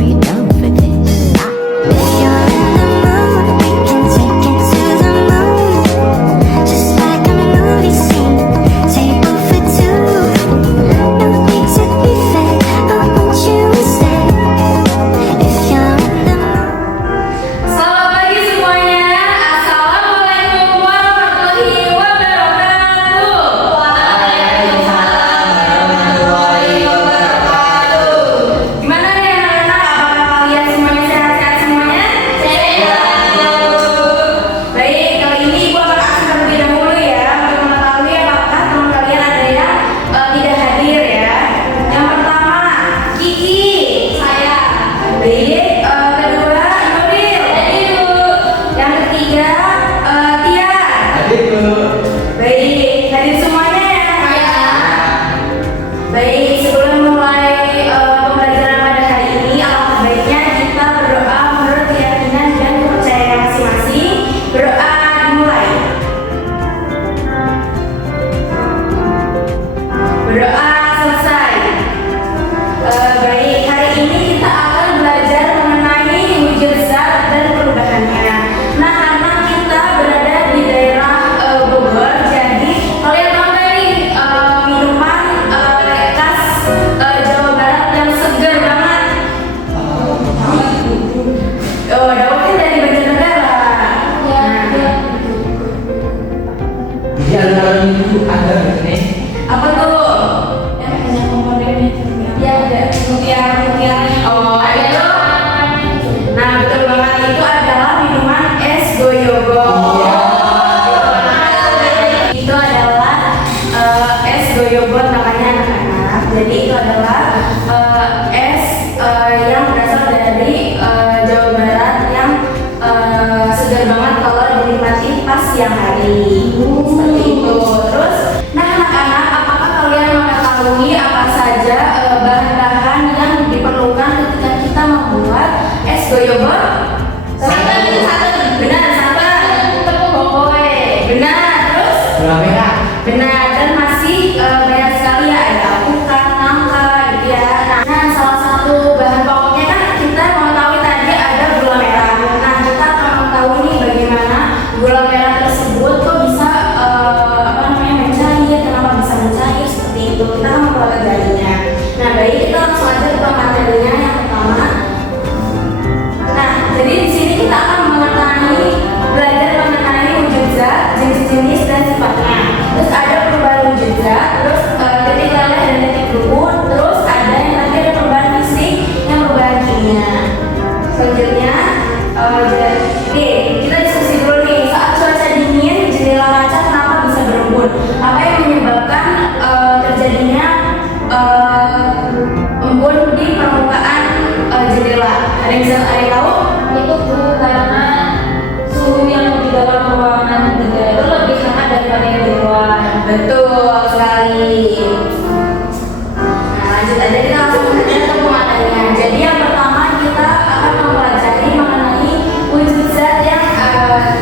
Are you down for this? If you're in the mood, we can take it to the moon. Just like a movie scene, table for two. No need to be fake, I want you to stay. If you're in the mood. Selamat pagi semuanya. Assalamualaikum warahmatullahi wabarakatuh. Gimana nih anak-anak? Apakah kalian semuanya sehat-sehat semuanya? Baik, kali ini Ibu akan absen terlebih dahulu ya untuk mengetahui apakah teman kalian ada yang tidak hadir ya. Yang pertama, Kiki. Saya. Baik, kedua, Nuril. Yang ketiga, Tia. Baik, hadir semuanya ya. Baik, sebelum mulai pembelajaran pada hari ini, alangkah baiknya kita berdoa menurut keyakinan dan kepercayaan masing-masing. Berdoa dimulai. Berdoa selesai. Baik, hari ini kita akan belajar mengenai wujud zat dan perubahannya. Nah, karena kita berada di daerah Bogor, jadi kalian tahu nggak nih minuman khas Jawa Barat yang segar banget? Daun kan dari Banjarnegara. Apa tuh? Yang punya komponennya. Ya, ada mutiara. Oh, ada tuh. Nah, betul banget, itu adalah minuman es goyogo. Itu adalah es goyogo namanya anak-anak. Jadi itu adalah es yang berasal dari Jawa Barat yang segar banget kalau dinikmati pas siang hari. Seperti itu. Terus, nah anak-anak, apakah kalian mengetahui apa saja bahan-bahan yang diperlukan ketika kita membuat es goyogo? Benar, santan. Kokoe. Benar. Terus? Benar, dan masih banyak sekali ya, ada alpukat, nangka gitu ya. Nah, salah satu bahan pokoknya kan kita mengetahui tadi ada gula merah. Nah, kita akan mengetahui nih bagaimana gula merah tersebut kok bisa mencair, kenapa bisa mencair seperti itu. Kita akan mempelajarinya. Nah, baik, kita langsung aja ke materinya yang pertama. Nah, jadi di sini kita akan belajar mengenai wujud zat, jenis-jenis dan sifatnya. Terus ada perubahan wujud zat, terus titik leleh dan titik lubur, terus ada yang tadi ada perubahan fisik, yang perubahan kimia. Selanjutnya, oke, kita diskusi dulu nih. Saat cuaca dingin, jendela kaca kenapa bisa berembun? Apa yang menyebabkan terjadinya embun di permukaan jendela? Ada yang bisa tahu? Itu karena suhu yang di dalam ruangan jendela itu lebih hangat daripada yang di luar. Betul sekali. Nah, lanjut aja, kita langsung saja ke pematannya. Jadi yang pertama kita akan mempelajari mengenai wujud zat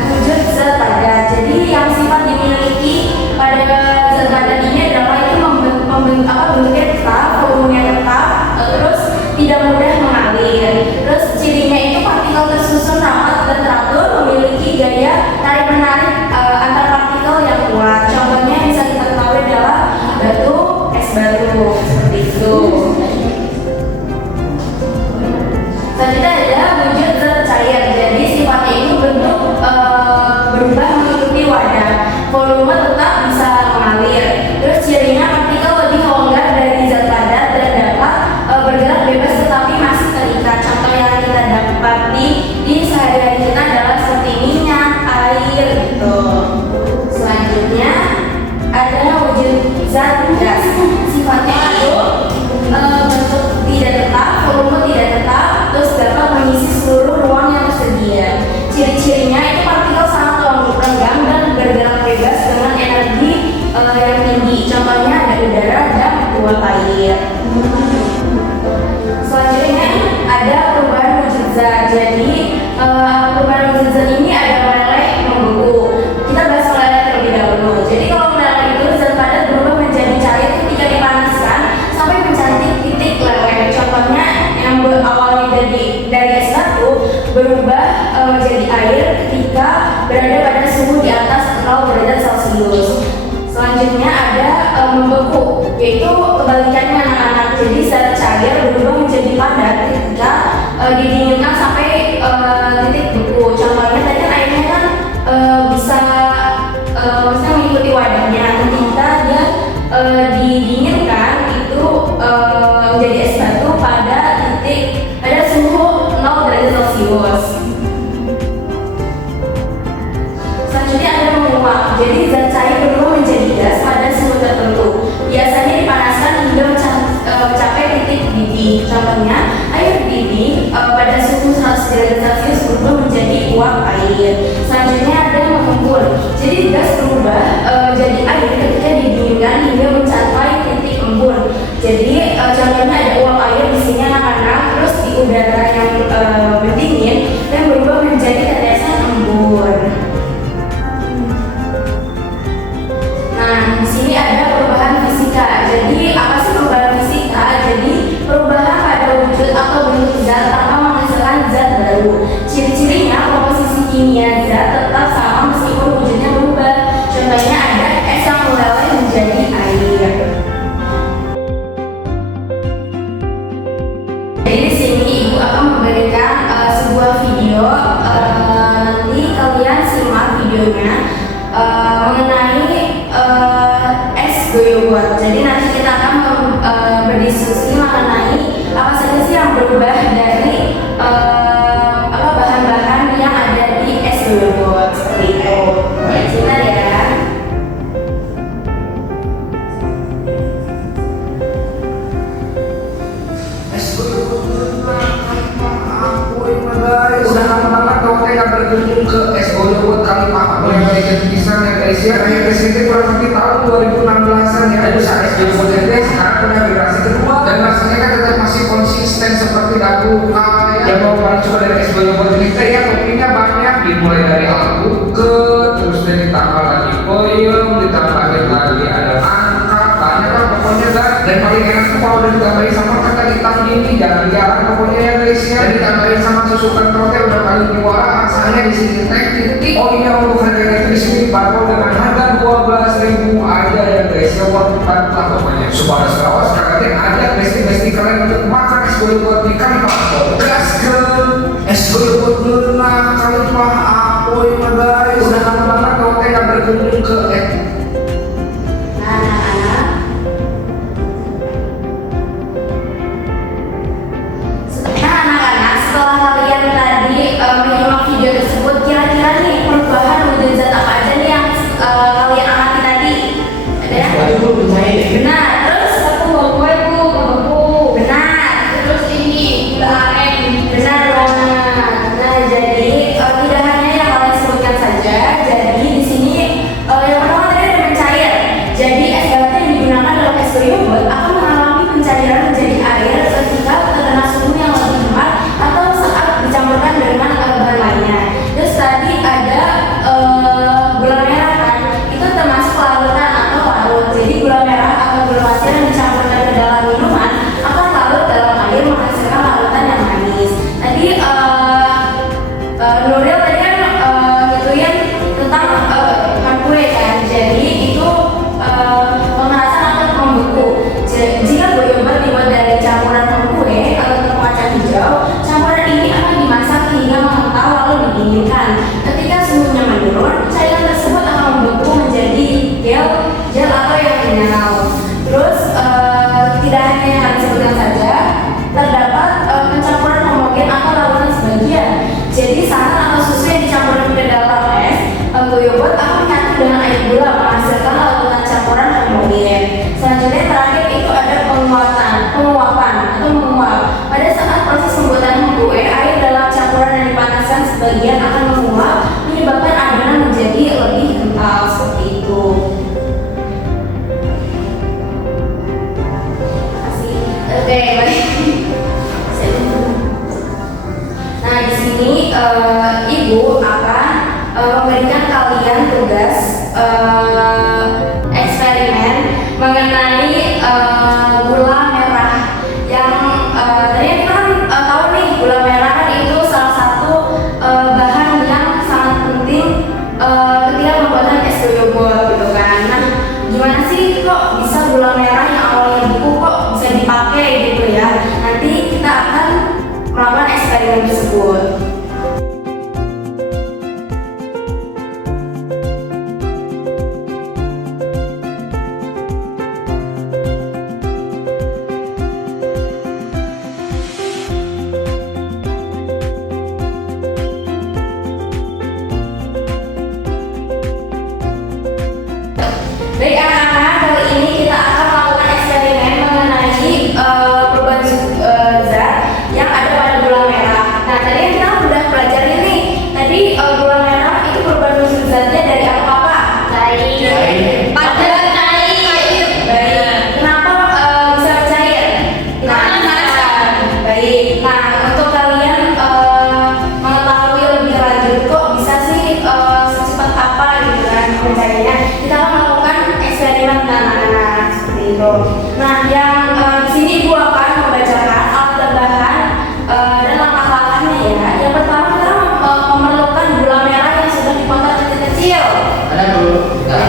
wujud zat padat. Jadi yang sifat dimiliki pada zat padat ini adalah itu bentuknya tetap, volumenya tetap, terus tidak mudah mengalir. Terus cirinya itu partikel tersusun rapat dan teratur, memiliki gaya tarik-menarik antar partikel yang kuat. Contohnya bisa kita ketahui adalah batu, es batu, seperti itu. Selanjutnya ada wujud zat cair. Jadi sifatnya itu bentuk berubah mengikuti wadah, volume tetap bisa mengalir. Terus cirinya partikel lebih longgar dari zat padat dan dapat bergerak bebas tetapi masih terikat. Contoh yang kita dapati di sehari-hari kita adalah seperti minyak, dari es batu berubah menjadi air ketika berada pada suhu di atas 0 derajat Celcius. Selanjutnya ada membeku, yaitu kebalikannya anak-anak. Jadi zat cair berubah menjadi padat ketika didinginkan sampai titik beku. Contohnya tadi kan airnya kan bisa mengikuti wadahnya. Ketika dia didinginkan itu menjadi es batu pada suhu 0 derajat Celcius. Selanjutnya ada menguap. Jadi zat cair berubah menjadi gas pada suhu tertentu. Biasanya dipanaskan hingga mencapai titik mendidih. Contohnya air mendidih pada suhu 100 derajat Celcius berubah menjadi uap air. Selanjutnya ada mengembun. Jadi gas berubah jadi air ketika didinginkan hingga mencapai titik embun. Jadi contohnya ada uap air di sini anak-anak, terus di udara yang mendingin dan berubah menjadi tetesan embun. Nah, di sini ada perubahan fisika. Jadi apa sih perubahan fisika? Jadi perubahan pada wujud atau bentuk zat tanpa menghasilkan zat baru. Ciri-cirinya komposisi kimia zat tetap sama meskipun wujudnya berubah. Contohnya ada es yang meleleh menjadi air. Jadi di sini ibu akan memberikan sebuah video. Nanti kalian simak videonya mengenai es goyobot. Jadi nanti kita akan berdiskusi mengenai apa saja sih yang berubah dari bahan-bahan yang ada di es goyobot seperti itu. Sebentar ya. Udah lama banget kau nggak berkunjung ke es goyobot kali Pak. Boleh balikin pisang ya guys ya. Kayak kesini kurang lebih tahun 2016an ya. Itu saat es goyobot guys. Sekarang udah generasi kedua dan rasanya kan tetap masih konsisten seperti dahulu. Ya mau paling coba dari es goyobot ini ya toppingnya banyak. Dimulai dari alpukat, terus ditambah lagi peyem, ditambahin lagi ada nangka, banyak kan pokoknya dan paling enak tuh kalau udah ditambahin sama kacang hitam gini, jarang-jarang pokoknya ya guys ya. Dan ditambahin sama susu kental teh udah paling juara. Rasanya di sini teh titik. Oh iya, untuk harganya itu di sini dibanderol dengan harga 12.000 aja ya guys ya. Buat lah pokoknya. Supaya selawas kakaknya ada besti-besti kalian untuk makan es goyobot di kantor. Gaskeun es goyobot leunah kali mah apoy mah guys. Udah lama banget kau teh nggak berkunjung ke Anak-anak, setelah kalian tadi menyimak video tersebut, kira-kira nih perubahan wujud zat apa aja nih yang kalian amati tadi? Ada ya? Benar. Terus benar. Terus ini gula aren. Benar banget. Nah, jadi tidak hanya yang kalian sebutkan saja. Jadi di sini yang pertama tadi ada mencair. Jadi es batu yang digunakan dalam es goyobot akan mengalami pencairan menjadi air ketika terkena suhu yang lebih hemat atau saat dicampurkan dengan bahan lainnya. Terus tadi ada gula merah kan, itu termasuk larutan atau larut. Jadi gula merah atau gula pasir yang dicampurkan ke dalam minuman akan larut dalam air menghasilkan larutan yang manis. Tadi Nuril tadi kan ngituin tentang kue kan. Jadi itu pemanasan atau membeku. Jika goyobot dibuat dari campuran kue atau tepung kacang hijau, campuran ini akan dimasak hingga mengental lalu didinginkan. Ketika suhunya menurun, cairan tersebut akan membeku menjadi gel atau yang mineral. Terus tidak hanya yang disebutkan saja, terdapat pencampuran homogen atau larutan sebagian. Jadi santan atau susu yang dicampurkan ke dalam es goyobot akan menyatu dengan air gula menghasilkan larutan campuran homogen. Selanjutnya terakhir itu ada penguapan atau menguap. Pada saat proses pembuatan kue, air dalam campuran yang dipanaskan sebagian akan menguap, menyebabkan adonan menjadi lebih kental seperti itu. Oke, baik. Nah, di sini ibu akan memberikan kalian tugas eksperimen mengenai gula merah yang tadi kita kan tahu nih gula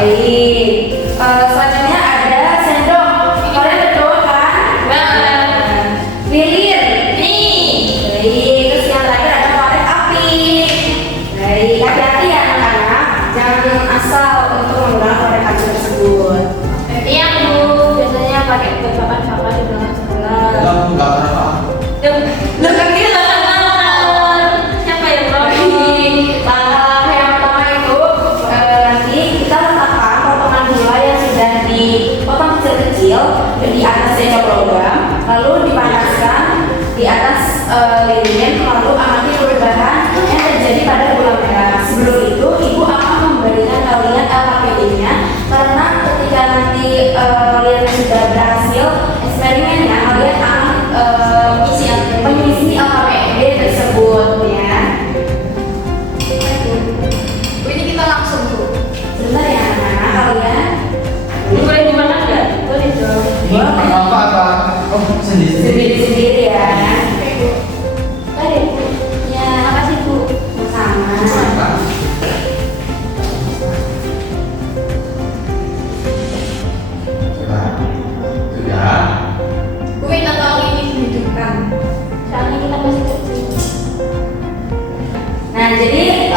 Baik. Selanjutnya ada sendok. Kalian berdua kan? Benar. Lilin. Nih. Baik. Terus yang terakhir ada korek api. Baik. Hati-hati ya anak-anak. Jangan asal untuk menggunakan korek api tersebut. Yang Bu biasanya pakai buat papan-papan di belakang sekolah. Enggak apa-apa. Loh kan kita nggak kenal. Siapa yang Baik. Langkah yang pertama itu nanti kita letakkan potongan gula yang sudah dipotong kecil-kecil di atas sendok logam, lalu dipanaskan di atas lilin, lalu amati perubahan yang terjadi pada gula merah. Sebelum itu, ibu akan memberikan kalian LKPD-nya karena ketika nanti kalian sudah berhasil eksperimennya, kalian akan mengisi LKPD tersebut ya. Ini kita langsung Bu. Sebentar ya anak-anak kalian. Ini boleh dimakan nggak? Boleh dong. Ini apa? Oh, sendiri. Sendiri-sendiri ya. Tadi Bu. Ya, makasih Bu. Sama. Sudah. Bu minta tolong ini dihidupkan. Soalnya kita masih kecil. Nah jadi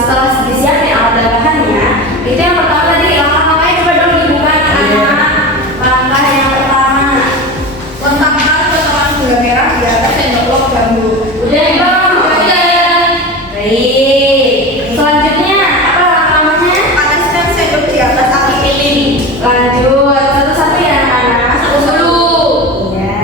setelah disiapin alat dan bahannya, itu yang pertama tadi langkah-langkahnya coba dong dibuka anak-anak. Langkah yang pertama. Letakkan potongan gula merah di atas sendok logam Bu. Udah ya bang? Udah. Baik. Selanjutnya apa langkah-langkahnya? Panaskan sendok di atas api lilin. Lanjut satu-satu ya anak-anak. Satu dulu. Iya.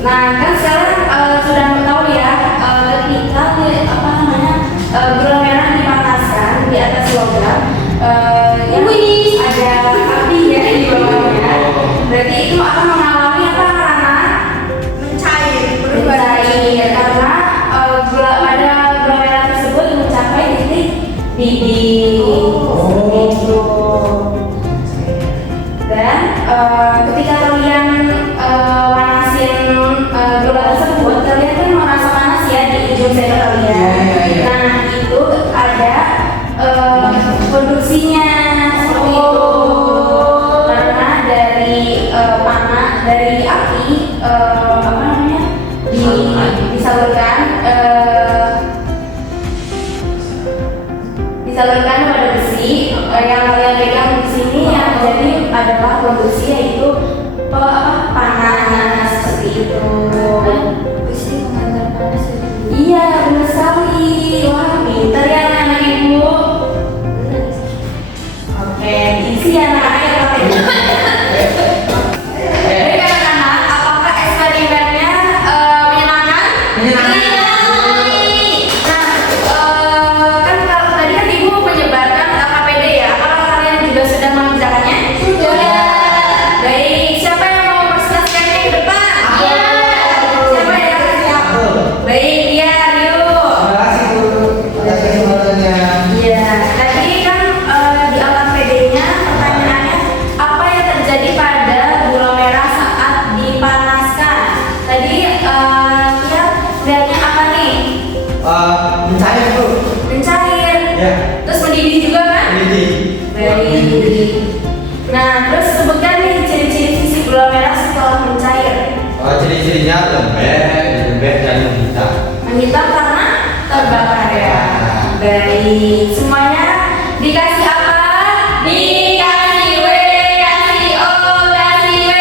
Nah kan sekarang sudah tahu ya ketika gula merah dipanaskan di atas logam yang ada api ya di bawahnya, berarti itu akan mengalami apa anak? Mencair. Mencair karena gula merah tersebut mencapai titik didih. Seperti itu. Dan ketika kalian panasin gula tersebut, kalian kan merasa panas ya di ujung sendok kalian. Iya. Nah itu ada produksinya seperti itu. Karena dari dari api apa namanya disalurkan kepada besi yang kalian pegang di sini yang jadi adalah produksi yaitu panas seperti itu. Besi mengantar panas ya Bu. Iya benar sekali. Wah pintar ya anak ibu. Oke, isi anak-anak yang pakai. Jadi anak-anak, apakah eksperimennya menyenangkan? Menyenangkan. Nah, kan kalau tadi kan ibu menyebarkan LKPD ya. Apakah kalian juga sudah mengerjakannya? Sudah. Baik, siapa yang mau presentasikannya ke depan? Iya. Siapa yang siap? Baik, ya, yuk. Terima kasih Bu. Terima kasih semuanya. Iya, tadi kan di alat PD-nya pertanyaannya apa yang terjadi pada gula merah saat dipanaskan? Tadi ya lihatnya apa nih? Mencair Bu. Mencair. Ya. Terus mendidih juga kan? Ini. Baik. Nah, terus sebutkan nih ciri-ciri sisi gula merah setelah mencair. Ciri-cirinya lembek dan menghitam. Menghitam karena terbakar ya. Baik, semuanya dikasih apa? Dikasih W, kasih O, kasih W.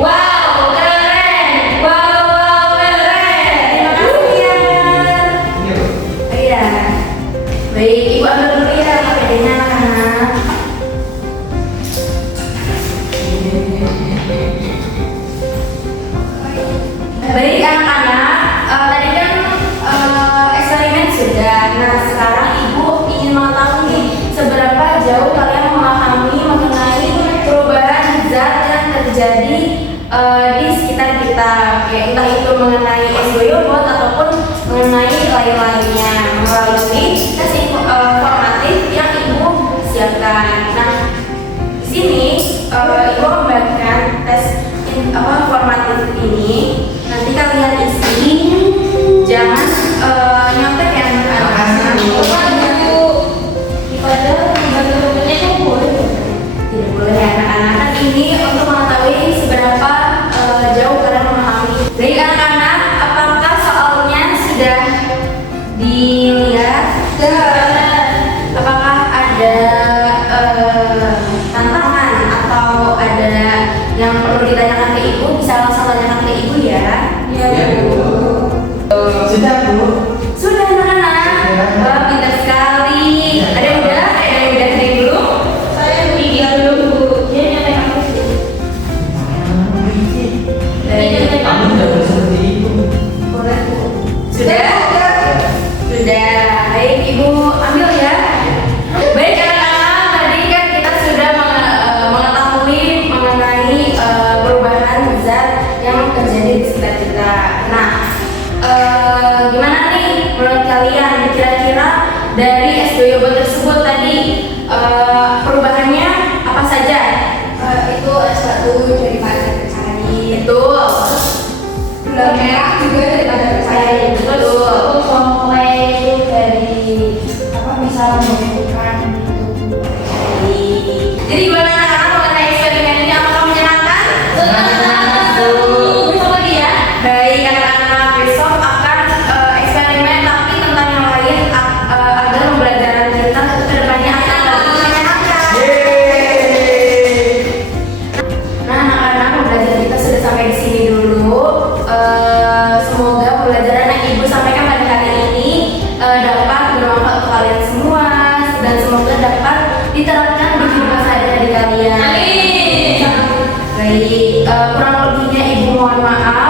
Wow, keren. Wow, keren. Terima kasih ya. Ini Bu. Iya. Baik, ibu ambil dulu ya KPD-nya anak-anak. Baik anak-anak, tadi kan eksperimen sudah. Nah sekarang ibu ingin ibu membagikan tes formatif ini. Nanti kalian isi, jangan nyontek ya anak-anak. Padahal membantu-bantunya itu boleh. Tidak boleh ya anak-anak. Ini untuk mengetahui seberapa jauh kalian memahami. Dari anak-anak, apakah soalnya sudah dilihat? Apakah ada tantangan atau ada yang perlu ditanyakan ke ibu? Bisa langsung tanyakan ke ibu ya. Ya, Bu. Sudah, Bu. Sudah anak-anak. Wah, pintar sekali. Ada yang udah? Ada yang udah dari dulu? Saya tiga dulu, Bu. Dia nyampe aku sih. Kamu udah seperti itu. Boleh, Bu. Sudah? Sudah. Baik, ibu ambil ya. Baik anak-anak, tadi kan kita sudah mengetahui mengenai perubahan zat yang terjadi di sekitar kita. Nah, gimana nih menurut kalian? Kira-kira dari S2 Yobo tersebut tadi perubahannya apa saja? Itu S1 daripada percaya. Betul. Gula merah juga daripada percaya. Betul. Mulai itu dari apa bisa membutuhkan itu. Jadi gimana anak-anak mengenai eksperimen ini? Apakah menyenangkan? Besok lagi ya. Baik anak-anak, besok akan eksperimen tapi tentang yang lain agar pembelajaran kita ke depannya akan lebih menyenangkan. Nah anak-anak, pembelajaran kita sudah sampai di sini dulu. Semoga pembelajaran yang ibu sampaikan pada hari ini dapat bermanfaat untuk kalian semua dan semoga dapat diterapkan di kehidupan sehari-hari kalian. Amin. Baik, kurang lebihnya ibu mohon maaf.